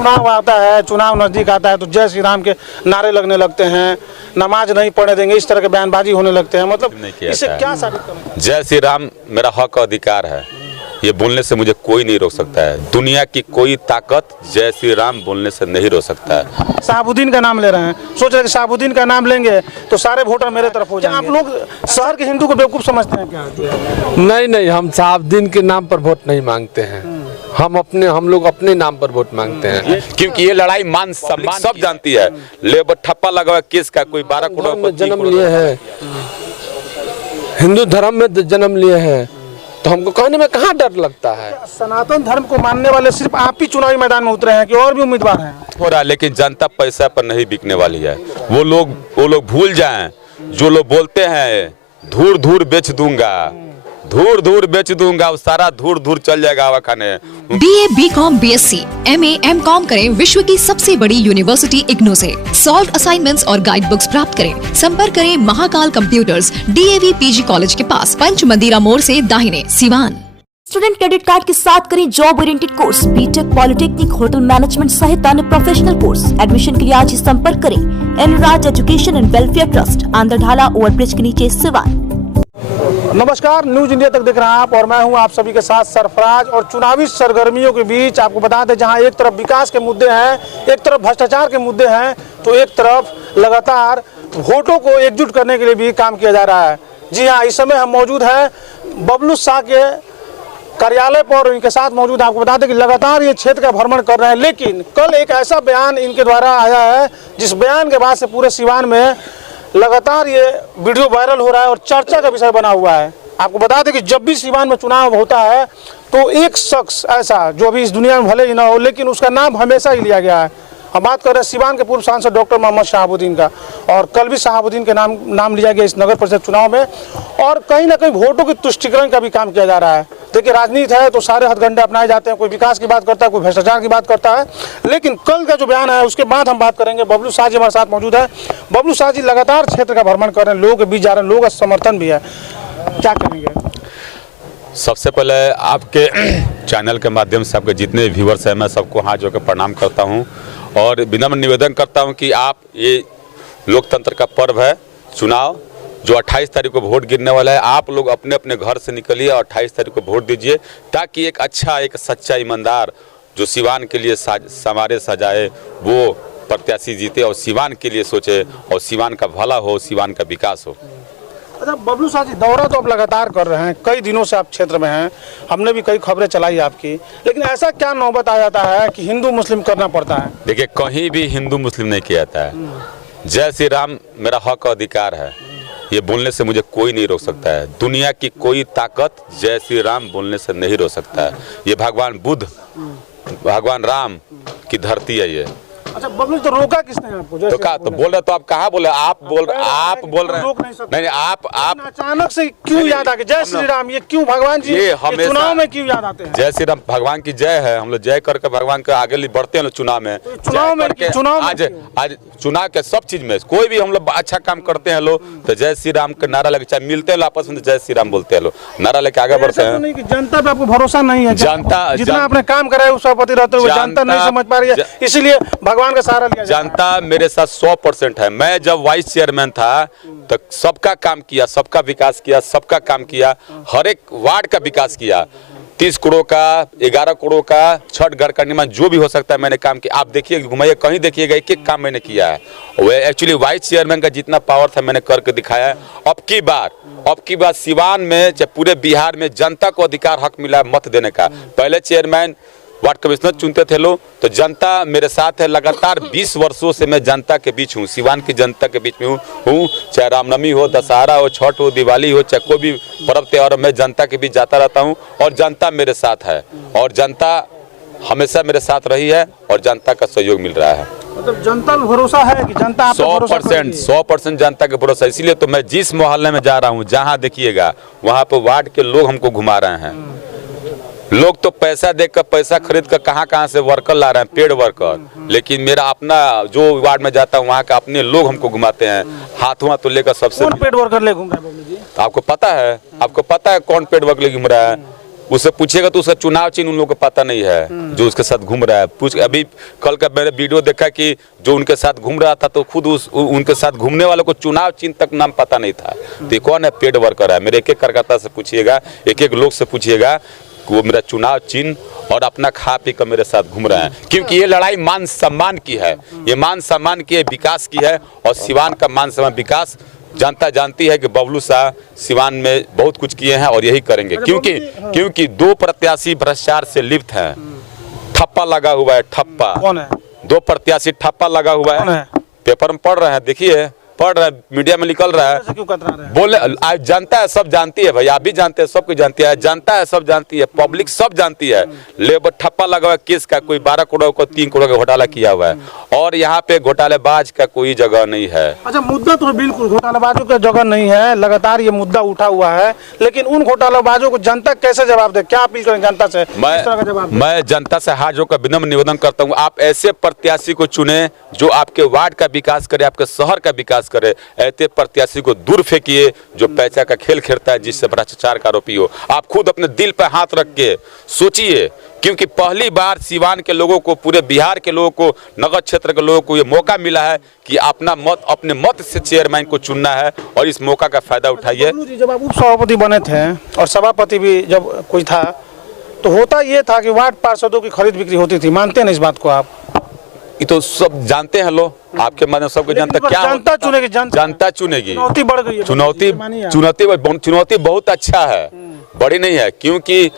चुनाव आता है, चुनाव नजदीक आता है तो जय श्री राम के नारे लगने लगते हैं, नमाज नहीं पढ़ने देंगे, इस तरह के बयानबाजी होने लगते हैं। मतलब इससे क्या साबित करना? जय श्री राम मेरा हक अधिकार है, ये बोलने से मुझे कोई नहीं रोक सकता है। दुनिया की कोई ताकत जय श्री राम बोलने से नहीं रोक सकता है। शहाबुद्दीन का नाम ले रहे हैं, सोच रहे कि शहाबुद्दीन का नाम लेंगे तो सारे वोटर मेरे तरफ हो जाएंगे। आप लोग शहर के हिंदू को बेवकूफ समझते हैं क्या? नहीं, हम शहाबुद्दीन के नाम पर वोट नहीं मांगते हैं। हम लोग अपने नाम पर वोट मांगते हैं, क्योंकि ये लड़ाई मान सम्मान सब जानती है। लेबर ठप्पा लगा केस का कोई 12 करोड़ में जन्म लिए हैं, हिंदू धर्म में जन्म लिए हैं, तो हमको कहने में कहाँ डर लगता है? सनातन धर्म को मानने वाले सिर्फ आप ही चुनावी मैदान में उतरे हैं कि और भी उम्मीदवार हैं? हो रहा है, लेकिन जनता पैसा पर नहीं बिकने वाली है। वो लोग भूल जाएं जो लोग बोलते हैं धूर धूर बेच दूंगा, धूर धूर बेच दूंगा, वो सारा धूर धूर चल जाएगा हवा खाने। BA, BCom, BSc, MA, MCom करें विश्व की सबसे बड़ी यूनिवर्सिटी इग्नू से। सॉल्व असाइनमेंट्स और गाइड बुक्स प्राप्त करें। संपर्क करें Mahakal computers, DAV PG college के पास, पंच मंदिरा मोड़ से दाहिने, सिवान। स्टूडेंट क्रेडिट कार्ड के साथ करें job oriented course, BTech, polytechnic, hotel management सहित अन्य प्रोफेशनल कोर्स। एडमिशन के लिए आज ही संपर्क करें एनराज एजुकेशन एंड वेलफेयर ट्रस्ट, आंध्रढाला ओवरब्रिज के नीचे, सिवान। नमस्कार, न्यूज इंडिया तक देख रहे हैं आप और मैं हूं आप सभी के साथ सरफराज। और चुनावी सरगर्मियों के बीच आपको बता दें, जहां एक तरफ विकास के मुद्दे हैं, एक तरफ भ्रष्टाचार के मुद्दे हैं, तो एक तरफ लगातार वोटों को एकजुट करने के लिए भी काम किया जा रहा है। जी हाँ, इस समय हम मौजूद हैं बबलू शाह के कार्यालय पर, इनके साथ मौजूद। आपको बता दें कि लगातार ये क्षेत्र का भ्रमण कर रहे हैं, लेकिन कल एक ऐसा बयान इनके द्वारा आया है जिस बयान के बाद से पूरे सिवान में लगातार ये वीडियो वायरल हो रहा है और चर्चा का विषय बना हुआ है। आपको बता दें कि जब भी सिवान में चुनाव होता है तो एक शख्स ऐसा जो अभी इस दुनिया में भले ही ना हो, लेकिन उसका नाम हमेशा ही लिया गया है। हम बात कर रहे हैं सिवान के पूर्व सांसद डॉक्टर मोहम्मद शहाबुद्दीन का, और कल भी शहाबुद्दीन के नाम लिया गया इस नगर परिषद चुनाव में। और कहीं ना कहीं वोटों की तुष्टिकरण का भी काम किया जा रहा है। देखिए, राजनीति है तो सारे हथकंडे अपनाए जाते हैं, कोई विकास की बात करता है, कोई भ्रष्टाचार की बात करता है, लेकिन कल का जो बयान है उसके बाद हम बात करेंगे। बबलू शाह जी हमारे साथ मौजूद है। बबलू शाह जी लगातार क्षेत्र का भ्रमण कर रहे हैं, लोगों के बीच जा रहे हैं, लोगों का समर्थन भी है, क्या करेंगे? सबसे पहले आपके चैनल के माध्यम से आपके जितने व्यूवर्स हैं, मैं सबको हाथ जोड़ के प्रणाम करता हूं और विनम्र निवेदन करता हूं कि आप, ये लोकतंत्र का पर्व है चुनाव, जो 28 तारीख को वोट गिरने वाला है, आप लोग अपने अपने घर से निकलिए और 28 तारीख को वोट दीजिए, ताकि एक अच्छा, एक सच्चा, ईमानदार जो सिवान के लिए समारे सजाए वो प्रत्याशी जीते और सिवान के लिए सोचे और सिवान का भला हो, सिवान का विकास हो। अच्छा बबलू शाह जी, दौरा तो आप लगातार कर रहे हैं, कई दिनों से आप क्षेत्र में हैं, हमने भी कई खबरें चलाई आपकी, लेकिन ऐसा क्या नौबत आ जाता है कि हिंदू मुस्लिम करना पड़ता है? देखिए, कहीं भी हिंदू मुस्लिम नहीं किया जाता है। जय श्री राम मेरा हक अधिकार है, ये बोलने से मुझे कोई नहीं रोक सकता है। दुनिया की कोई ताकत जय श्री राम बोलने से नहीं रोक सकता है। ये भगवान बुद्ध, भगवान राम की धरती है ये। अच्छा बबलू, तो रोका किसने आपको? तो क्या तो बोल रहे, तो आप कहाँ बोले? आप बोल रहे हैं। नहीं, आप अचानक से क्यों याद आ गया जय श्री राम? ये क्यों भगवान जी ये चुनाव में क्यों याद आते हैं? जय श्री राम भगवान की जय है, हम लोग जय करके भगवान के आगे बढ़ते हैं चुनाव में। आज चुनाव के सब चीज में कोई भी हम लोग अच्छा काम करते हैं लोग तो जय श्री राम का नारा लेके, चाहे मिलते हैं आपस में तो जय श्री राम बोलते हैं लोग, नारा लेके आगे बढ़ते हैं। जनता पे आपको भरोसा नहीं है? जनता जितना आपने काम करा है उस प्रति रहते हुए जनता नहीं समझ पा रही है, इसीलिए भगवान का सहारा लिया। जनता मेरे साथ 100% है। मैं जब वाइस चेयरमैन था तो सबका काम किया, सबका विकास किया, सबका काम किया, हर एक वार्ड का विकास किया, 30 करोड़ का, 11 करोड़ का, छठ घर का निर्माण, जो भी हो सकता है मैंने काम किया। आप देखिए, घुमाइए कहीं देखिएगा, एक एक काम मैंने किया है। वो एक्चुअली वाइस चेयरमैन का जितना पावर था मैंने करके दिखाया है। अब की बार सिवान में, चाहे पूरे बिहार में जनता को अधिकार हक मिला मत देने का। पहले चेयरमैन वार्ड कमिश्नर चुनते थे लोग, तो जनता मेरे साथ है। लगातार 20 वर्षों से मैं जनता के बीच हूँ, सिवान की जनता के बीच में हूँ। चाहे रामनवमी हो, दशहरा हो, छठ हो, दिवाली हो, चाहे कोई भी पर्व त्योहार, मैं जनता के बीच जाता रहता हूँ और जनता मेरे साथ है और जनता हमेशा मेरे साथ रही है और जनता का सहयोग मिल रहा है। मतलब जनता में भरोसा है कि जनता आप 100% जनता का भरोसा। इसीलिए तो मैं जिस मोहल्ले में जा रहा हूँ, जहाँ देखिएगा वहाँ पे वार्ड के लोग हमको घुमा रहे हैं। लोग तो पैसा देकर, पैसा खरीद कर कहाँ से वर्कर ला रहे हैं, पेड वर्कर, लेकिन मेरा अपना जो वार्ड में जाता है वहाँ का अपने लोग हमको घुमाते हैं, हाथों तो लेकर। सबसे कौन पेड वर्कर ले घूम रहा है? आपको पता है कौन पेड वर्कर ले घूम रहा है? उससे पूछिएगा तो उसका चुनाव चिन्ह उन लोगों को पता नहीं है, जो उसके साथ घूम रहा है। पूछ अभी कल का मैंने वीडियो देखा कि जो उनके साथ घूम रहा था तो खुद उनके साथ घूमने वालों को चुनाव चिन्ह तक नाम पता नहीं था। तो ये कौन है? पेड वर्कर है। मेरे एक एक कार्यकर्ता से पूछिएगा, एक एक लोग से पूछिएगा कि वो मेरा चुनाव चिन्ह और अपना खा पी कर मेरे साथ घूम रहे हैं, क्योंकि ये लड़ाई मान सम्मान की है, ये मान सम्मान की है, विकास की है। और सिवान का मान सम्मान विकास जनता जानती है कि बबलू शाह सिवान में बहुत कुछ किए हैं और यही करेंगे, क्योंकि 2 प्रत्याशी भ्रष्टाचार से लिप्त हैं। ठप्पा लगा हुआ है, ठप्पा। कौन है? 2 प्रत्याशी ठप्पा लगा हुआ है। पेपर में पढ़ रहे हैं, देखिए पढ़ रहे हैं, मीडिया में निकल रहा है। क्यों कतरा रहे हैं? बोले आज जनता है, सब जानती है भाई, आप भी जानते हैं, सब कुछ जानती है, जनता है, सब जानती है, पब्लिक सब जानती है। लेबर ठप्पा लगा हुआ है किस का? कोई 12 करोड़ को 3 करोड़ का घोटाला किया हुआ है, और यहाँ पे घोटालेबाज का कोई जगह नहीं है। अच्छा, मुद्दा तो बिल्कुल घोटालाबाजों का जगह नहीं है, लगातार ये मुद्दा उठा हुआ है, लेकिन उन घोटालाबाजों को जनता कैसे जवाब दे? क्या अपील करें जनता से? मैं जनता से हाथ जोड़कर विनम्र निवेदन करता हूँ, आप ऐसे प्रत्याशी को चुने जो आपके वार्ड का विकास करे, आपके शहर का विकास करे। ऐसे प्रत्याशी को दूर फेंकिए जो पैसा का खेल खेलता है, जिससे भ्रष्टाचार का आरोपी हो। आप खुद अपने दिल पर हाथ रख के सोचिए, क्योंकि पहली बार सिवान के लोगों को, पूरे बिहार के लोगों को, नगर क्षेत्र के लोगों को ये मौका मिला है कि अपना मत, अपने मत से चेयरमैन को चुनना है, और इस मौका का फायदा उठाइए। जब आप उप सभापति बने थे और सभापति भी जब कोई था, तो होता ये था कि वार्ड पार्षदों की खरीद बिक्री होती थी, मानते हैं ना इस बात को आप? ये तो सब जानते हैं लोग, आपके माध्यम सबको जनता क्या जनता चुनेगी, जनता चुनेगी। चुनौती बढ़ गई है, चुनौती बहुत अच्छा है, बड़ी नहीं है, क्योंकि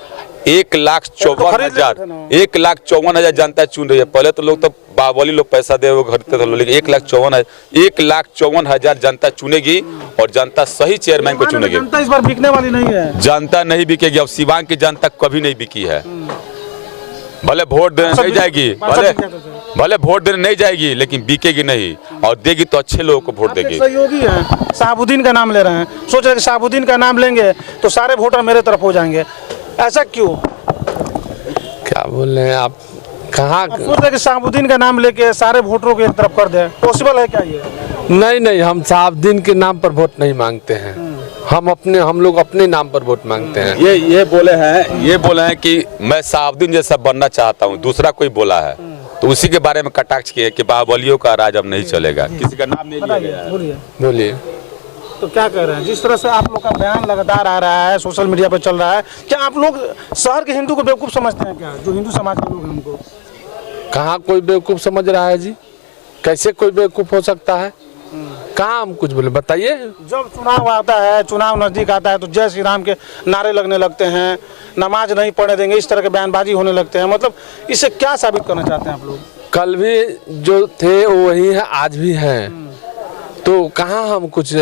1,54,000 जनता चुन रही है। पहले तो लोग तो बावली लोग पैसा दे वो खरीदते थे, लेकिन 1,54,000 जनता चुनेगी, और जनता सही चेयरमैन को चुनेगी। जनता इस बार बिकने वाली नहीं है, जनता नहीं बिकेगी। अब सिवान की जनता कभी नहीं बिकी है। भले वोट देने नहीं जाएगी, भले वोट देने नहीं जाएगी, लेकिन बिकेगी नहीं, और देगी तो अच्छे लोगों को वोट देगी। सहयोगी है, शाहबुद्दीन का नाम ले रहे हैं, सोच रहे कि शाहबुद्दीन का नाम लेंगे तो सारे वोटर मेरे तरफ हो जाएंगे, ऐसा क्यों? क्या बोल रहे हैं आप? कहाँ सोच रहे कि शाहबुद्दीन का नाम लेके सारे वोटरों को एक तरफ कर दे? पॉसिबल है क्या ये? नहीं, हम शाहबुद्दीन के नाम पर वोट नहीं मांगते हैं। हम लोग अपने नाम पर वोट मांगते हैं। ये बोले हैं कि मैं शाहबुद्दीन जैसा बनना चाहता हूँ, दूसरा कोई बोला है तो उसी के बारे में कटाक्ष किए कि बाहुबलियों का राज अब नहीं चलेगा, किसी का नाम नहीं लिया गया है। बोलिए। तो क्या कह रहे हैं? जिस तरह से आप लोग का बयान लगातार आ रहा है, सोशल मीडिया पर चल रहा है, क्या आप लोग शहर के हिंदू को बेवकूफ समझते हैं क्या? जो हिंदू समाज के लोग हैं उनको? कहाँ कोई बेवकूफ समझ रहा है जी? कैसे कोई बेवकूफ हो सकता है? कहाँ हम कुछ बोले, बताइए। जब चुनाव आता है, चुनाव नजदीक आता है, तो जय श्री राम के नारे लगने लगते हैं, नमाज नहीं पढ़ने देंगे, इस तरह के बयानबाजी होने लगते हैं। मतलब इससे क्या साबित करना चाहते हैं आप लोग? कल भी जो थे वो वही है, आज भी हैं, तो कहाँ हम कुछ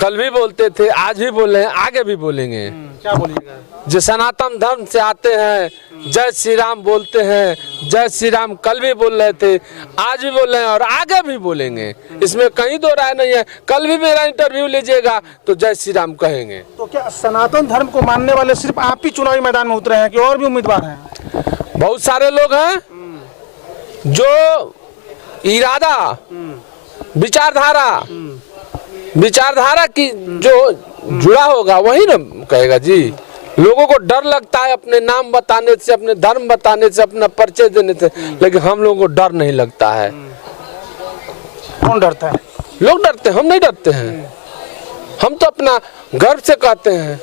कल भी बोलते थे, आज भी बोल रहे हैं, आगे भी बोलेंगे। क्या बोलिएगा? जो सनातन धर्म से आते हैं, जय श्री राम बोलते हैं, जय श्री राम कल भी बोल रहे थे, आज भी बोल रहे हैं और आगे भी बोलेंगे, इसमें कहीं दो राय नहीं है। कल भी मेरा इंटरव्यू लीजिएगा तो जय श्री राम कहेंगे। तो क्या सनातन धर्म को मानने वाले सिर्फ आप ही चुनावी मैदान में उतरे हैं कि और भी उम्मीदवार हैं? बहुत सारे लोग हैं जो इरादा, विचारधारा की जो जुड़ा होगा वही ना कहेगा जी। लोगों को डर लगता है अपने नाम बताने से, अपने धर्म बताने से, अपना परिचय देने से, लेकिन हम लोगों को डर नहीं लगता है। कौन डरता है? लोग डरते हैं, हम नहीं डरते हैं। हम तो अपना गर्व से कहते हैं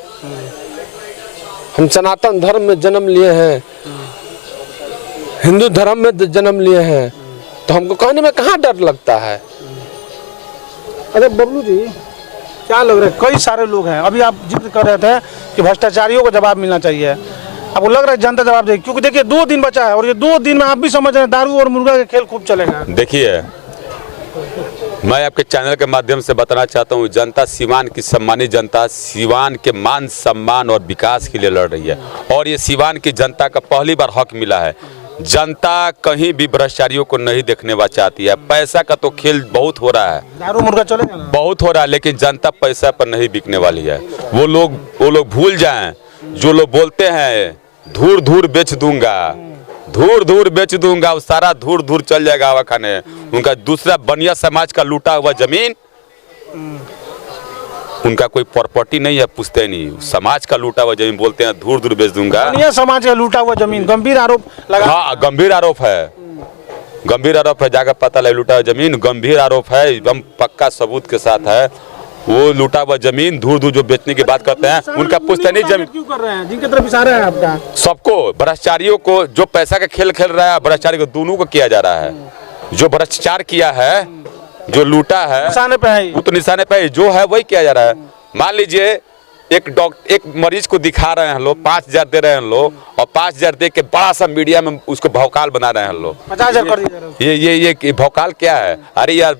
हम सनातन धर्म में जन्म लिए हैं, हिंदू धर्म में जन्म लिए हैं, तो हमको कहने में कहाँ डर लगता है। अरे बबलू जी, क्या लग रहा है? कई सारे लोग हैं, अभी आप जिक्र कर रहे थे कि भ्रष्टाचारियों को जवाब मिलना चाहिए, आपको लग रहा है जनता जवाब देगी? क्योंकि देखिए 2 दिन बचा है और ये 2 दिन में आप भी समझ रहे हैं दारू और मुर्गा का खेल खूब चलेगा। देखिए, मैं आपके चैनल के माध्यम से बताना चाहता हूँ, जनता सिवान की सम्मानित जनता सिवान के मान सम्मान और विकास के लिए लड़ रही है, और ये सिवान की जनता का पहली बार हक मिला है। जनता कहीं भी भ्रष्टाचारियों को नहीं देखने चाहती है। पैसा का तो खेल बहुत हो रहा है, दारू मुर्गा चलेगा ना, बहुत हो रहा है, लेकिन जनता पैसा पर नहीं बिकने वाली है। वो लोग भूल जाएं जो लोग बोलते हैं धूर धूर बेच दूंगा, धूर धूर बेच दूंगा, वो सारा धूर धूर चल जाएगा हवा खाने। उनका दूसरा बनिया समाज का लूटा हुआ जमीन उनका कोई प्रॉपर्टी नहीं है, पूछते नहीं। समाज का लूटा हुआ जमीन बोलते हैं दूर दूर बेच दूंगा। ये समाज का लूटा हुआ जमीन, गंभीर आरोप लगा। हाँ, गंभीर आरोप है, गंभीर आरोप है। जाकर पता लगा लूटा हुआ जमीन, गंभीर आरोप है, एकदम पक्का सबूत के साथ है। वो लूटा हुआ जमीन दूर दूर जो बेचने की बात करते हैं, उनका पूछते नहीं जमीन क्यों कर रहे हैं, जिनकी तरफ इशारा है आपका? सबको, भ्रष्टाचारियों को, जो पैसा का खेल खेल रहा है, भ्रष्टाचारी को दोनों को किया जा रहा है। जो भ्रष्टाचार किया है, जो लूटा है, निशाने पे है, वो तो निशाने पे जो है वही किया जा रहा है। मान लीजिए एक मरीज को दिखा रहे हैं लोग, 5,000 दे रहे हैं लोग, और 5,000 दे के बड़ा सा मीडिया में उसको भौकाल बना रहे हैं लोग। 50,000 कर दिया। ये भौकाल क्या है? अरे यार,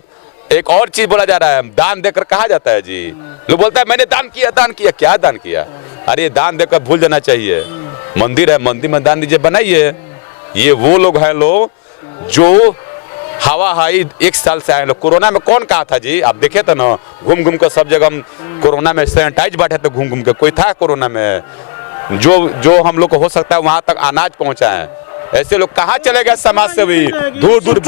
एक और चीज बोला जा रहा है, दान देकर कहा जाता है जी। लोग बोलता है मैंने दान किया, दान किया। क्या दान किया? अरे दान देकर भूल जाना चाहिए। मंदिर है, मंदिर में दान दीजिए, बनाइए। ये वो लोग हैं लोग जो हवा हाई 1 साल से आए लोग। कोरोना में कौन कहा था जी? आप देखे थे ना, घूम घूम कर सब जगह हम कोरोना में सैनिटाइज बांटे थे, घूम घूम के। कोई था कोरोना में? जो हम लोग को हो सकता है वहां तक अनाज पहुंचाए। ऐसे लोग कहाँ चले गए समाज से भी? दूर दूर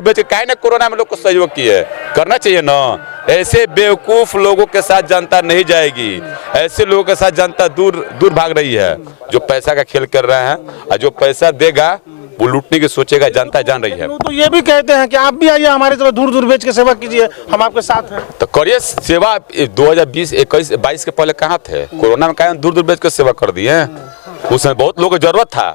बेच के काहे ना कोरोना में लोग को सहयोग किए। करना चाहिए ना। ऐसे बेवकूफ लोगों के साथ जनता नहीं जाएगी। ऐसे लोगों के साथ जनता दूर दूर भाग रही है, जो पैसा का खेल कर रहे हैं। और जो पैसा देगा वो लूटने की सोचेगा, जनता जान रही है। तो ये भी कहते हैं कि आप भी आइए हमारी तरह, दूर दूर बेच के सेवा कीजिए, हम आपके साथ हैं। तो करिए सेवा। 2020, 21, 22 के पहले कहाँ थे? कोरोना में कहाँ दूर दूर बेच के सेवा कर दिए? उसमें बहुत लोगों को जरूरत था,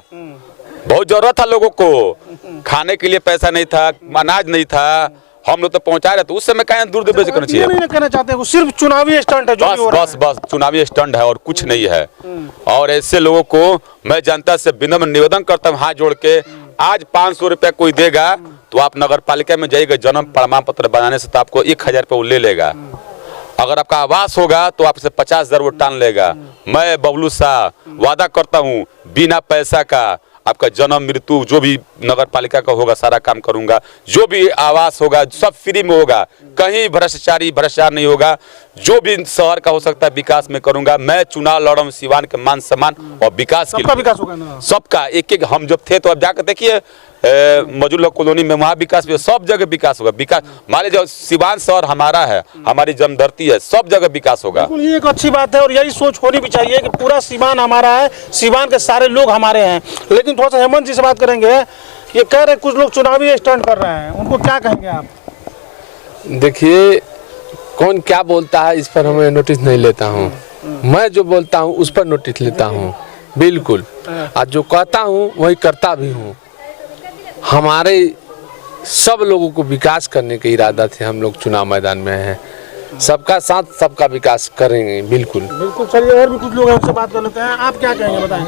बहुत जरूरत था लोगों को। खाने के लिए पैसा नहीं था, अनाज नहीं था, हम लोग तो पहुंचा रहे थे। उस समय कहीं दूर दूर बेच करना चाहिए। नहीं कहना चाहते हैं, वो सिर्फ चुनावी स्टंट है जो भी हो रहा है। बस चुनावी स्टंट है और कुछ नहीं है। और ऐसे लोगों को मैं जनता से विनम्र निवेदन करता हूँ, हाथ जोड़ के। आज 500 रुपया कोई देगा तो आप नगर पालिका में जाइएगा, जन्म प्रमाण पत्र बनाने से तो आपको 1,000 रुपये वो ले लेगा। अगर आपका आवास होगा तो आपसे 50,000 वो टान लेगा। मैं बबलू शाह वादा करता हूँ, बिना पैसा का आपका जन्म मृत्यु जो भी नगर पालिका का होगा सारा काम करूंगा। जो भी आवास होगा सब फ्री में होगा, कहीं भ्रष्टाचार नहीं होगा। जो भी शहर का हो सकता है विकास में करूंगा। मैं चुनाव लड़ूं सिवान के मान सम्मान और विकास के लिए। सबका विकास होगा ना? सबका एक हम जब थे तो अब जाकर देखिए मजूला कॉलोनी में, वहाँ विकास भी, सब जगह विकास होगा। विकास मान लीजिए सिवान शहर हमारा है, हमारी जन्मधरती है, सब जगह विकास होगा। ये एक अच्छी बात है और यही सोच होनी भी चाहिए कि पूरा सिवान हमारा है, सिवान के सारे लोग हमारे हैं। लेकिन थोड़ा सा हेमंत जी से बात करेंगे। ये कह रहे कुछ लोग चुनावी स्टंट कर रहे हैं, उनको क्या कहेंगे आप? देखिए, कौन क्या बोलता है इस पर हमें नोटिस नहीं लेता हूँ। मैं जो बोलता हूँ उस पर नोटिस लेता हूँ, बिल्कुल। और जो कहता हूँ वही करता भी हूँ। हमारे सब लोगों को विकास करने के इरादा से हम लोग चुनाव मैदान में हैं। सबका साथ सबका विकास करेंगे, बिल्कुल। बिल्कुल। चलिए और भी कुछ लोग हैं, उनसे बात कर लेते हैं। आप क्या कहेंगे, बताएं।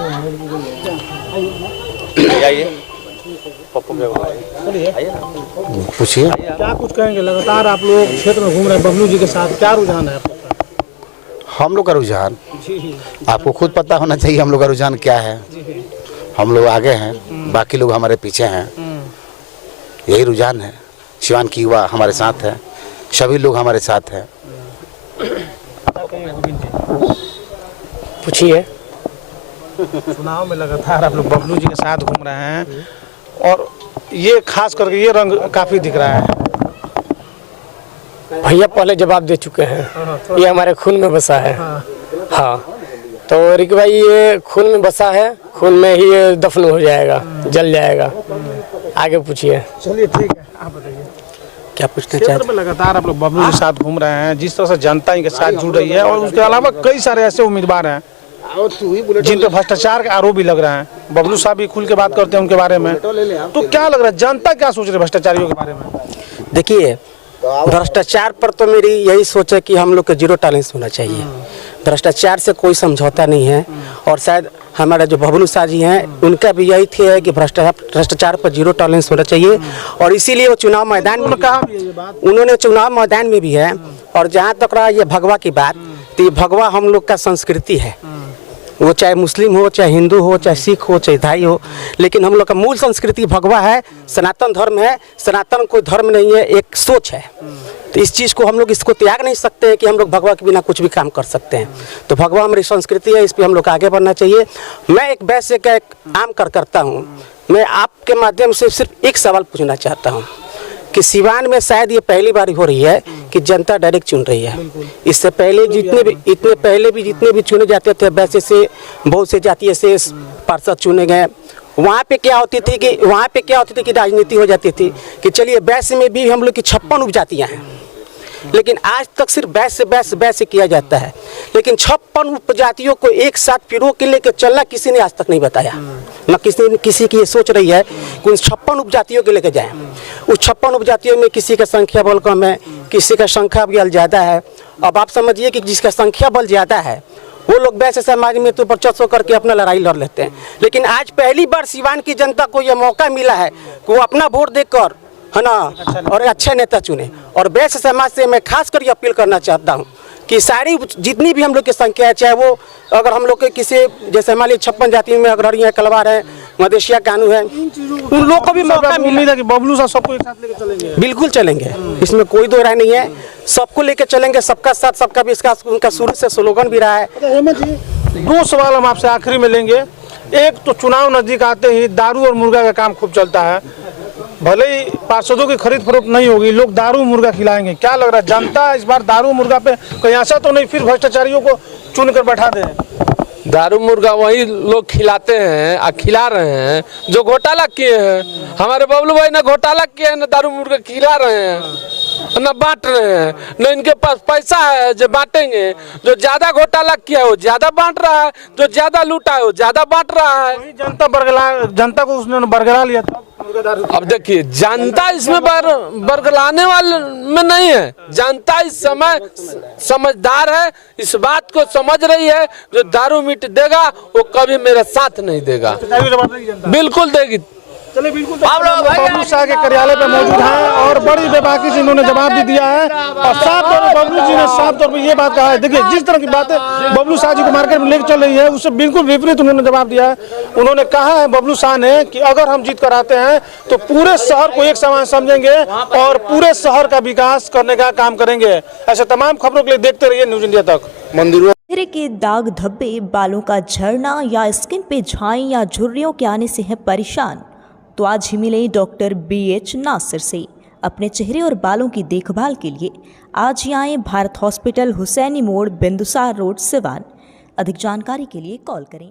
पूछिए। क्या कुछ कहेंगे? लगातार आप लोग क्षेत्र में घूम रहे हैं बबलू जी के साथ, क्या रुझान है आपका? हम लोग का रुझान आपको खुद पता होना चाहिए, हम लोग का रुझान क्या है। हम लोग आगे हैं, बाकी लोग हमारे पीछे हैं, यही रुझान है। सिवान की युवा हमारे साथ है, सभी लोग हमारे साथ हैं। पूछिए। चुनाव में लगातार आप लोग बबलू जी के साथ घूम रहे हैं और ये खास करके ये रंग काफी दिख रहा है। भैया पहले जवाब दे चुके हैं, ये हमारे खून में बसा है। हाँ, तो रिक भाई ये खून में बसा है, खून में ही ये दफन हो जाएगा, जल जाएगा। आगे पूछिए। चलिए ठीक है, आप बताइए क्या पूछना क्षेत्र चाहते में लगातार आप लोग बबलू के साथ घूम रहे हैं, जिस तरह से जनता इनके साथ जुड़ रही है और उसके अलावा कई सारे ऐसे उम्मीदवार हैं जिन पर भ्रष्टाचार के आरोप भी लग रहे हैं। बबलू साहब भी खुल के बात करते हैं उनके बारे में। तो क्या लग रहा है, जनता क्या सोच रही है भ्रष्टाचारियों के बारे में? देखिए, भ्रष्टाचार पर तो मेरी यही सोच है कि हम लोग को जीरो टॉलरेंस होना चाहिए। भ्रष्टाचार से कोई समझौता नहीं है। और शायद हमारे जो बबलू शाह जी हैं उनका भी यही थी है कि भ्रष्टाचार पर जीरो टॉलरेंस होना चाहिए। और इसीलिए वो चुनाव मैदान में उन्होंने चुनाव मैदान में भी है। और जहाँ तक रहा ये भगवा की बात, तो ये भगवा हम लोग का संस्कृति है। वो चाहे मुस्लिम हो, चाहे हिंदू हो, चाहे सिख हो, चाहे ईसाई हो, लेकिन हम लोग का मूल संस्कृति भगवा है, सनातन धर्म है। सनातन कोई धर्म नहीं है, एक सोच है। तो इस चीज़ को हम लोग इसको त्याग नहीं सकते हैं कि हम लोग भगवा के बिना कुछ भी काम कर सकते हैं। तो भगवा हमारी संस्कृति है, इस पर हम लोग आगे बढ़ना चाहिए। मैं एक वैसे का एक आम करता हूँ। मैं आपके माध्यम से सिर्फ एक सवाल पूछना चाहता हूँ कि सिवान में शायद ये पहली बार हो रही है कि जनता डायरेक्ट चुन रही है। इससे पहले जितने भी चुने जाते थे, वैसे से बहुत से जातीय से पार्षद चुने गए। वहाँ पे क्या होती थी कि राजनीति हो जाती थी कि चलिए वैसे में भी हम लोग की 56 उपजातियाँ हैं, लेकिन आज तक सिर्फ बैस किया जाता है। लेकिन 56 उपजातियों को एक साथ पिरो के लेकर चलना किसी ने आज तक नहीं बताया। न किसी की ये सोच रही है कि उन 56 उपजातियों के लेकर जाएं। उस 56 उपजातियों में किसी का संख्या बल कम है, किसी का संख्या बल ज़्यादा है। अब आप समझिए कि जिसका संख्या बल ज़्यादा है वो लोग वैसे समाज में तो वर्चस्व करके अपना लड़ाई लड़ लेते हैं। लेकिन आज पहली बार सिवान की जनता को यह मौका मिला है कि वो अपना वोट देकर, है ना, और अच्छे नेता चुने। और वैश्य समाज से मैं खास कर अपील करना चाहता हूँ कि सारी जितनी भी हम लोग की संख्या है, चाहे वो अगर हम लोग के किसी जैसे मान लीजिए 56 जातियों में अग्रणी है, कलवार है, मदेशिया कानू है, उन लोग को भी मौका मिला कि बबलू साहब सबको एक साथ लेके चलेंगे। बिल्कुल चलेंगे, इसमें कोई दो राय नहीं है। सबको लेके चलेंगे, सबका साथ सबका विकास उनका शुरू से स्लोगन भी रहा है। हेमंत जी, 2 सवाल हम आपसे आखिरी में लेंगे। एक तो चुनाव नजदीक आते ही दारू और मुर्गा का काम खूब चलता है। भले ही पार्षदों की खरीद फरोख्त नहीं होगी, लोग दारू मुर्गा खिलाएंगे। क्या लग रहा है, जनता इस बार दारू मुर्गा पे कहीं ऐसा तो नहीं फिर भ्रष्टाचारियों को चुन कर बैठा दे? दारू मुर्गा वही लोग खिलाते हैं और खिला रहे हैं जो घोटाला किए हैं। हमारे बबलू भाई ने घोटाला किया है, न दारू मुर्गा खिला रहे हैं, न बांट रहे हैं, न इनके पास पैसा है जो बांटेंगे। जो ज्यादा घोटाला किया है वो ज्यादा बांट रहा है, जो ज्यादा लूटा है वो ज्यादा बांट रहा है। जनता को उसने बरगला लिया था। अब देखिए, जनता इसमें बरगलाने वाले में नहीं है। जनता इस समय समझदार है, इस बात को समझ रही है। जो दारू मीट देगा वो कभी मेरा साथ नहीं देगा। बिल्कुल देगी। चलिए, बिल्कुल बबलू शाह के कार्यालय पे मौजूद हैं और बड़ी बेबाकी से इन्होंने जवाब भी दिया है। और साफ तौर पर बबलू जी ने साफ तौर पर ये बात कहा है, देखिए जिस तरह की बातें बबलू शाह जी को मार्केट में लेकर चल रही है उससे बिल्कुल विपरीत उन्होंने जवाब दिया है। उन्होंने कहा है बबलू शाह ने कि अगर हम जीत कर आते हैं तो पूरे शहर को एक समान समझेंगे और पूरे शहर का विकास करने का काम करेंगे। ऐसे तमाम खबरों के लिए देखते रहिए न्यूज इंडिया तक। मंदिरों चेहरे के दाग धब्बे, बालों का झड़ना या स्किन पे झाई या झुर्रियों के आने से है परेशान, तो आज ही मिले डॉक्टर BH नासिर से। अपने चेहरे और बालों की देखभाल के लिए आज ही आए भारत हॉस्पिटल, हुसैनी मोड़, बिंदुसार रोड, सिवान। अधिक जानकारी के लिए कॉल करें